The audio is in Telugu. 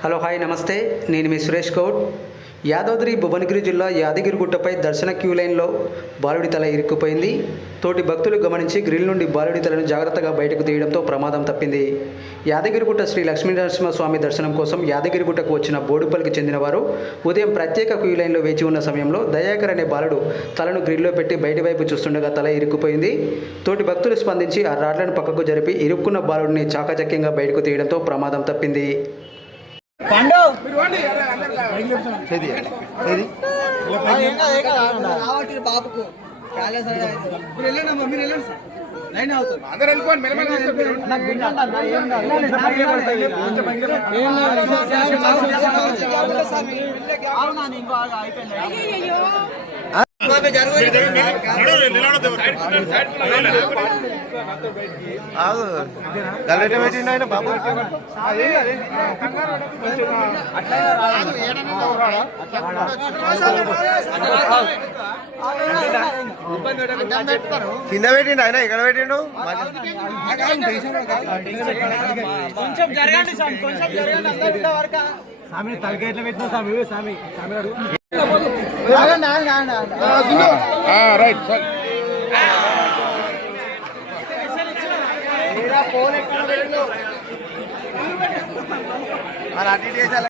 హలో హాయ్ నమస్తే. నేను మీ సురేష్ గౌడ్. యాదాద్రి భువనగిరి జిల్లా యాదగిరిగుట్టపై దర్శన క్యూ లైన్లో బాలుడి తల ఇరుక్కుపోయింది. తోటి భక్తులు గమనించి గ్రిల్ నుండి బాలుడి తలను జాగ్రత్తగా బయటకు తీయడంతో ప్రమాదం తప్పింది. యాదగిరిగుట్ట శ్రీ లక్ష్మీనరసింహస్వామి దర్శనం కోసం యాదగిరిగుట్టకు వచ్చిన బోడుపల్లికి చెందిన వారు ఉదయం ప్రత్యేక క్యూ లైన్లో వేచి ఉన్న సమయంలో దయాకర్ అనే బాలుడు తలను గ్రిల్లో పెట్టి బయటి వైపు చూస్తుండగా తల ఇరుక్కుపోయింది. తోటి భక్తులు స్పందించి ఆ రాడ్లను పక్కకు జరిపి ఇరుక్కున్న బాలుడిని చాకచక్యంగా బయటకు తీయడంతో ప్రమాదం తప్పింది. రావట్లేదు బాబుకు అందరూ వెళ్ళిపోండి మెల్లమెల్ల అయిపోయింది. గల్లెట పెట్టిండు ఆయన బాబు. కింద పెట్టిండు ఆయన ఎక్కడ పెట్టిండు? కొంచెం జరగండి స్వామి కొంచెం జరగండి. అందరూ వరకా. ఆగండి, ఆగండి, ఆగండి, ఆగండి. ఆ, రైట్ సార్. మరి అటు